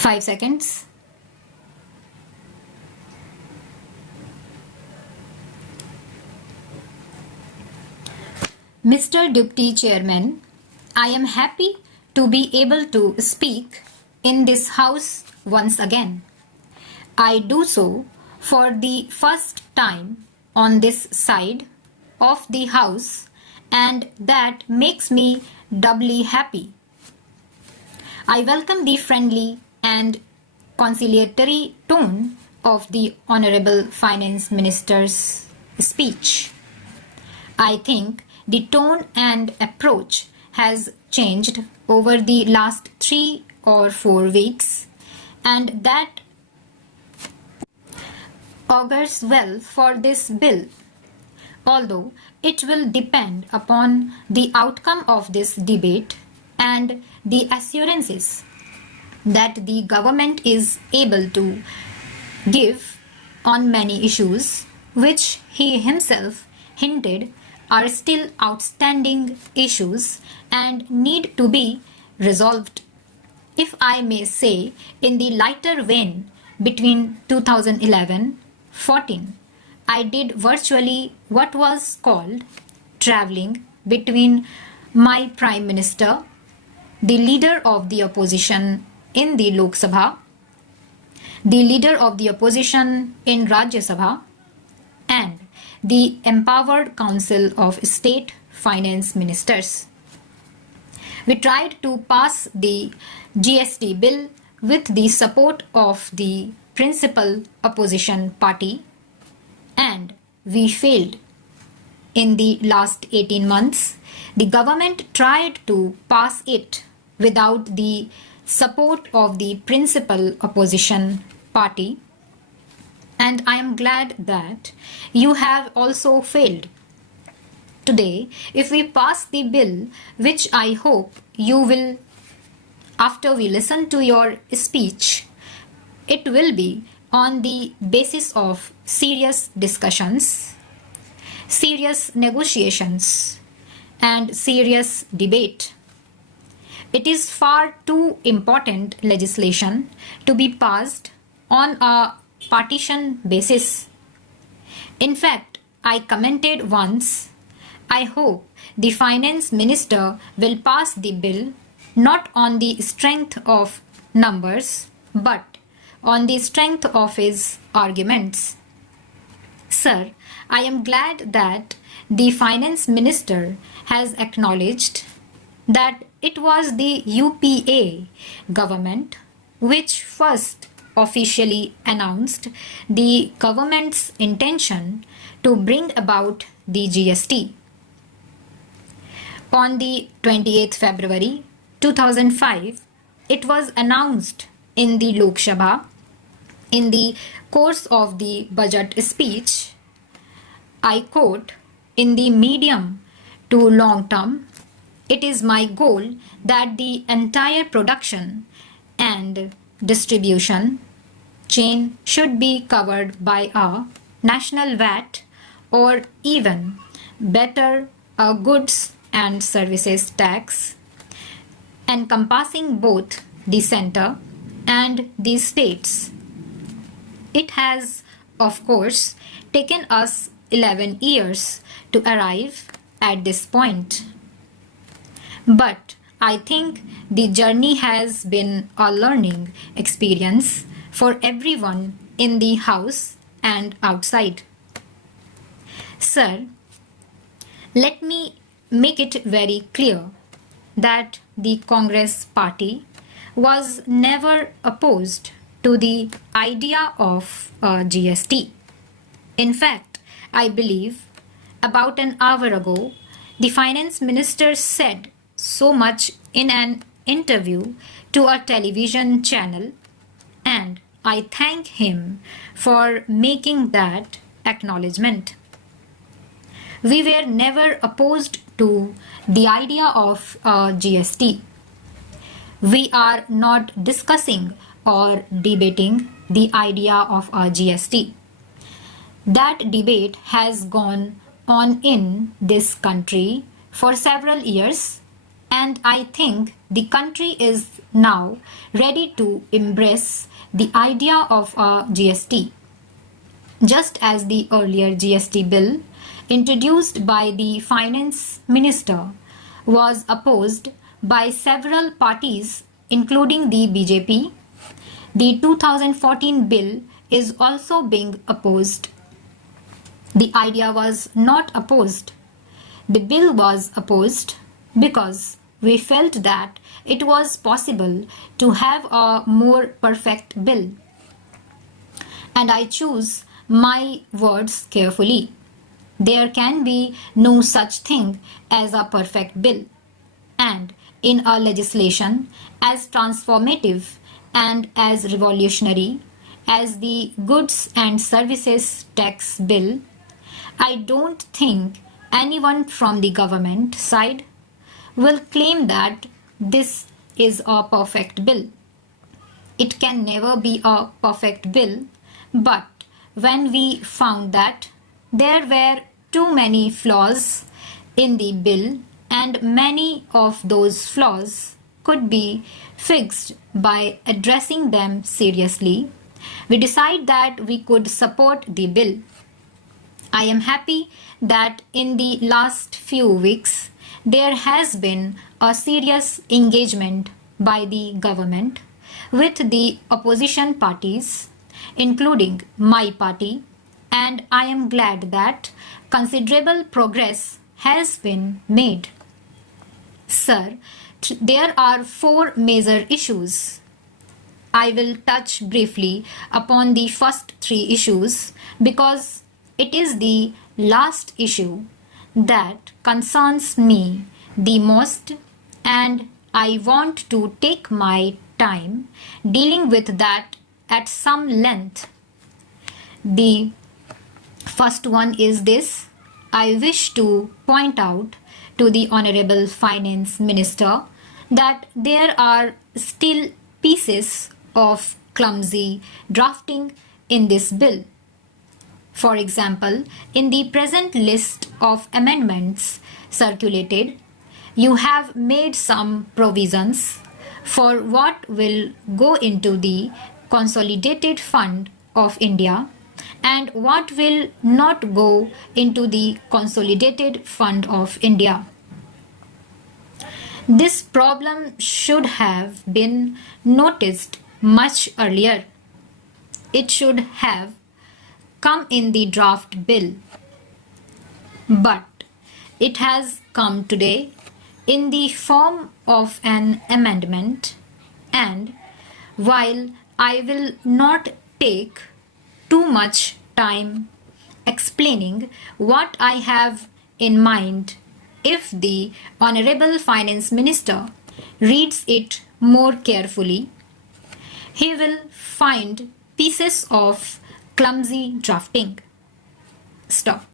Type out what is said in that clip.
5 seconds. Mr. Deputy Chairman, I am happy to be able to speak in this House once again. I do so for the first time on this side of the House, and that makes me doubly happy. I welcome the friendly and conciliatory tone of the Honorable Finance Minister's speech. I think the tone and approach has changed over the last 3 or 4 weeks, and that augurs well for this bill, although it will depend upon the outcome of this debate and the assurances that the government is able to give on many issues which he himself hinted are still outstanding issues and need to be resolved. If I may say, in the lighter vein, between 2011-14, I did virtually what was called traveling between my Prime Minister, the leader of the opposition in the Lok Sabha, the leader of the opposition in Rajya Sabha, and the Empowered Council of State Finance Ministers. We tried to pass the GST bill with the support of the principal opposition party, and we failed. In the last 18 months, the government tried to pass it without the support of the principal opposition party, and I am glad that you have also failed. Today, if we pass the bill, which I hope you will, after we listen to your speech, it will be on the basis of serious discussions, serious negotiations, and serious debate. It is far too important legislation to be passed on a partition basis. In fact, I commented once, I hope the Finance Minister will pass the bill not on the strength of numbers, but on the strength of his arguments. Sir, I am glad that the Finance Minister has acknowledged that it was the UPA government which first officially announced the government's intention to bring about the GST. On the 28th February 2005, it was announced in the Lok Sabha. In the course of the budget speech, I quote, "In the medium to long term, it is my goal that the entire production and distribution chain should be covered by a national VAT or even better a goods and services tax encompassing both the center and the states. It has, of course, taken us 11 years to arrive at this point. But I think the journey has been a learning experience for everyone in the House and outside. Sir, let me make it very clear that the Congress party was never opposed to the idea of GST. In fact, I believe about an hour ago, the Finance Minister said so much in an interview to a television channel, and I thank him for making that acknowledgement. We were never opposed to the idea of GST. We are not discussing or debating the idea of GST. That debate has gone on in this country for several years, And I think the country is now ready to embrace the idea of a GST. Just as the earlier GST bill, introduced by the finance minister, was opposed by several parties, including the BJP, the 2014 bill is also being opposed. The idea was not opposed. The bill was opposed because we felt that it was possible to have a more perfect bill. And I choose my words carefully. There can be no such thing as a perfect bill. And in a legislation as transformative and as revolutionary as the Goods and Services Tax Bill, I don't think anyone from the government side will claim that this is a perfect bill. It can never be a perfect bill, but when we found that there were too many flaws in the bill and many of those flaws could be fixed by addressing them seriously, we decided that we could support the bill. I am happy that in the last few weeks there has been a serious engagement by the government with the opposition parties, including my party, and I am glad that considerable progress has been made. Sir, there are 4 major issues. I will touch briefly upon the first 3 issues because it is the last issue that concerns me the most, and I want to take my time dealing with that at some length. The first one is this. I wish to point out to the Honorable Finance Minister that there are still pieces of clumsy drafting in this bill. For example, in the present list of amendments circulated, you have made some provisions for what will go into the Consolidated Fund of India and what will not go into the Consolidated Fund of India. This problem should have been noticed much earlier. It should have come in the draft bill, but it has come today in the form of an amendment, and while I will not take too much time explaining what I have in mind, if the Honorable Finance Minister reads it more carefully, he will find pieces of clumsy drafting. Stop.